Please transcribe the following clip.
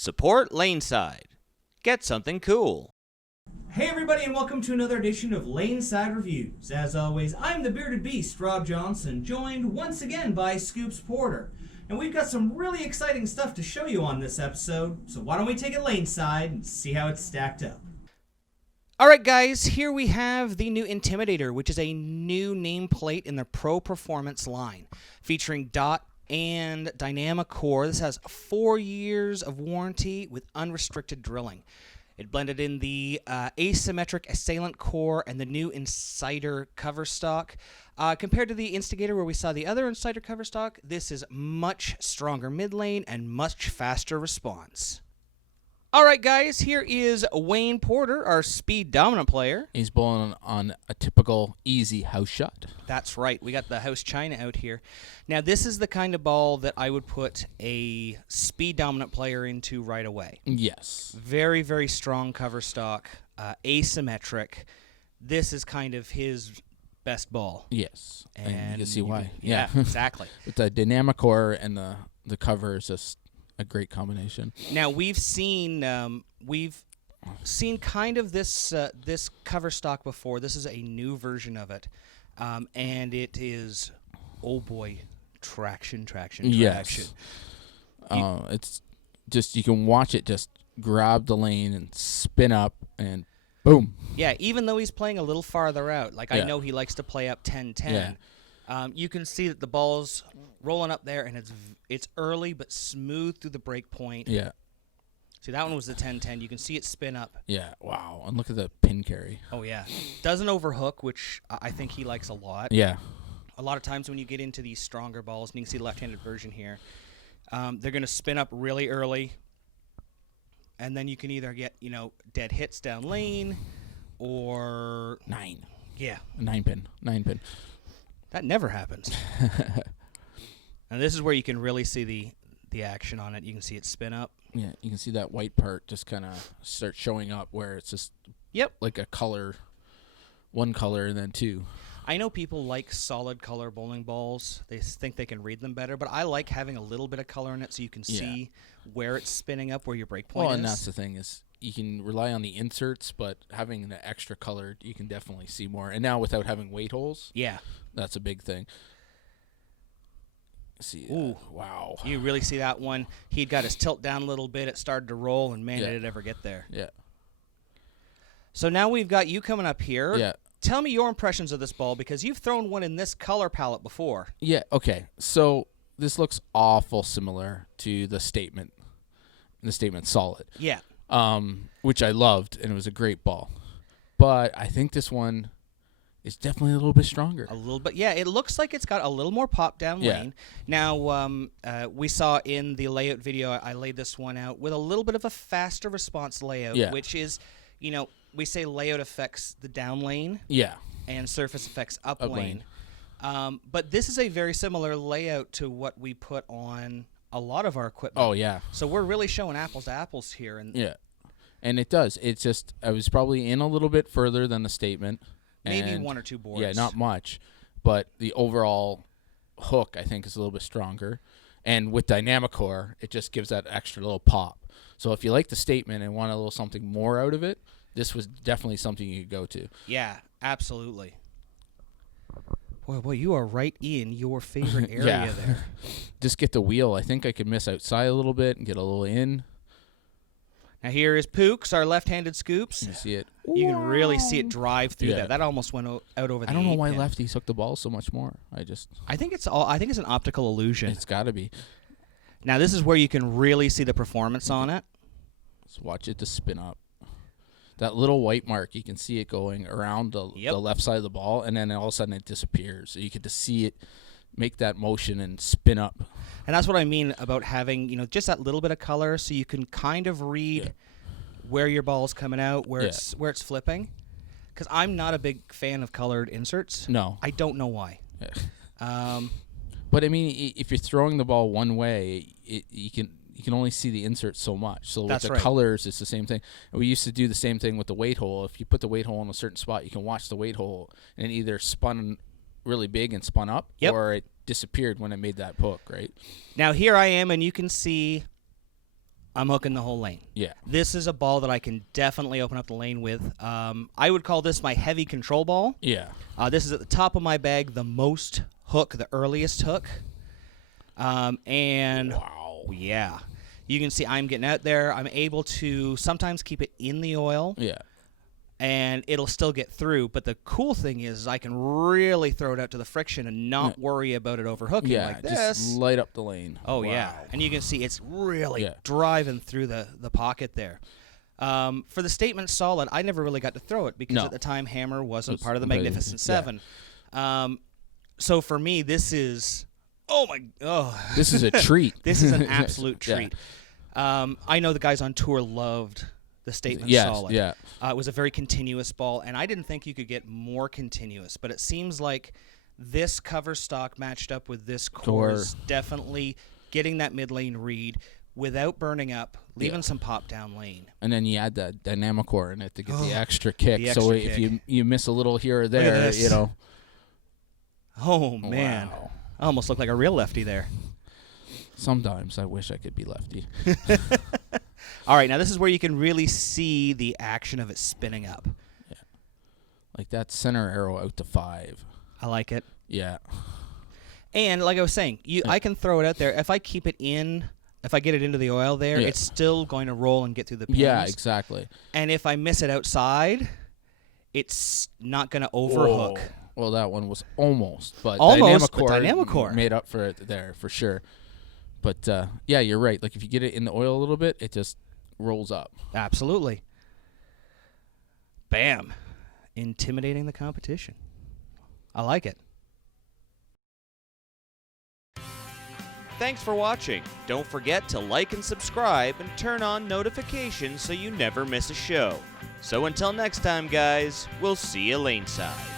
Support Laneside. Get something cool. Hey everybody, and welcome to another edition of Laneside Reviews. As always, I'm the bearded beast, Rob Johnson, joined once again by Scoops Porter. And we've got some really exciting stuff to show you on this episode, so why don't we take it Laneside and see how it's stacked up. Alright guys, here we have the new Intimidator, which is a new nameplate in the Pro Performance line, featuring DOT and Dynamic Core. This has 4 years of warranty with unrestricted drilling. It blended in the asymmetric Assailant Core and the new Insider cover stock. Compared to the Instigator where we saw the other Insider cover stock, this is much stronger mid lane and much faster response. Alright guys, here is Wayne Porter, our speed dominant player. He's bowling on a typical easy house shot. That's right, we got the House China out here. Now this is the kind of ball that I would put a speed dominant player into right away. Yes. Very, very strong cover stock, asymmetric. This is kind of his best ball. Yes. And you can see you why. Yeah, exactly. With the dynamic core and the cover is just a great combination. Now we've seen kind of this this cover stock before. This is a new version of it, and it is, oh boy, traction. Yes. It's just, you can watch it just grab the lane and spin up and boom. Yeah, even though he's playing a little farther out, like I Yeah. know he likes to play up 10-10. Yeah. You can see that the ball's rolling up there, and it's early but smooth through the break point. Yeah. See, that one was the 10-10. You can see it spin up. Yeah. Wow. And look at the pin carry. Oh, yeah. Doesn't overhook, which I think he likes a lot. Yeah. A lot of times when you get into these stronger balls, and you can see the left-handed version here, they're going to spin up really early, and then you can either get, dead hits down lane or... 9 Yeah. 9 pin. That never happens. And this is where you can really see the action on it. You can see it spin up. Yeah. You can see that white part just kind of start showing up where it's just like a color, one color and then two. I know people like solid color bowling balls. They think they can read them better, but I like having a little bit of color in it so you can see where it's spinning up, where your break point is. Well, and that's the thing is you can rely on the inserts, but having the extra color, you can definitely see more. And now without having weight holes, that's a big thing. See, ooh, wow. You really see that one. He'd got his tilt down a little bit. It started to roll, and man, did it ever get there. Yeah. So now we've got you coming up here. Yeah. Tell me your impressions of this ball, because you've thrown one in this color palette before. Yeah, okay. So this looks awful similar to the Statement. The Statement Solid. Yeah. Which I loved, and it was a great ball. But I think this one is definitely a little bit stronger. A little bit, yeah. It looks like it's got a little more pop down lane. Now, we saw in the layout video, I laid this one out with a little bit of a faster response layout, which is, we say layout affects the down lane. Yeah. And surface affects up lane. But this is a very similar layout to what we put on a lot of our equipment. Oh, yeah. So we're really showing apples to apples here. And yeah. And it does. It's just, I was probably in a little bit further than the Statement. Maybe one or two boards. Yeah, not much. But the overall hook, I think, is a little bit stronger. And with Dynamic Core, it just gives that extra little pop. So if you like the Statement and want a little something more out of it, this was definitely something you could go to. Yeah, absolutely. Boy, you are right in your favorite area there. Just get the wheel. I think I could miss outside a little bit and get a little in. Now here is Pooks, our left-handed Scoops. You see it. You can really see it drive through that. That almost went out over the I don't know why pin. lefties hook the ball so much more. I think it's an optical illusion. It's got to be. Now this is where you can really see the performance on it. Let's watch it just spin up. That little white mark, you can see it going around the left side of the ball, and then all of a sudden it disappears. So you get to see it make that motion and spin up. And that's what I mean about having, just that little bit of color, so you can kind of read where your ball's coming out, where it's flipping. Because I'm not a big fan of colored inserts. No. I don't know why. Yeah. But I mean, if you're throwing the ball one way, you can only see the insert so much. So with the colors, it's the same thing. And we used to do the same thing with the weight hole. If you put the weight hole in a certain spot, you can watch the weight hole, and it either spun really big and spun up, or it disappeared when it made that hook, right? Now here I am, and you can see I'm hooking the whole lane. Yeah. This is a ball that I can definitely open up the lane with. I would call this my heavy control ball. Yeah. This is at the top of my bag, the most hook, the earliest hook. And wow. Yeah. You can see I'm getting out there. I'm able to sometimes keep it in the oil. Yeah. And it'll still get through. But the cool thing is I can really throw it out to the friction and not worry about it overhooking like this. Just light up the lane. Oh, yeah. And you can see it's really driving through the pocket there. For the Statement Solid, I never really got to throw it because at the time Hammer wasn't part of the Magnificent Seven. So for me, this is... This is a treat. This is an absolute treat. I know the guys on tour loved the Statement Solid. Yeah. It was a very continuous ball, and I didn't think you could get more continuous, but it seems like this cover stock matched up with this core is definitely getting that mid lane read without burning up, leaving some pop down lane. And then you add that dynamic core in it to get the extra kick. If you miss a little here or there, you know. Oh, man. Wow. I almost look like a real lefty there. Sometimes I wish I could be lefty. All right, now this is where you can really see the action of it spinning up. Yeah. Like that center arrow out to 5. I like it. Yeah. And like I was saying, I can throw it out there. If I keep it in, if I get it into the oil there, it's still going to roll and get through the pins. Yeah, exactly. And if I miss it outside, it's not going to overhook. Oh. Well, that one was almost, but Dynamic core made up for it there for sure. But yeah, you're right. Like if you get it in the oil a little bit, it just rolls up. Absolutely. Bam. Intimidating the competition. I like it. Thanks for watching. Don't forget to like and subscribe and turn on notifications so you never miss a show. So until next time, guys, we'll see you laneside.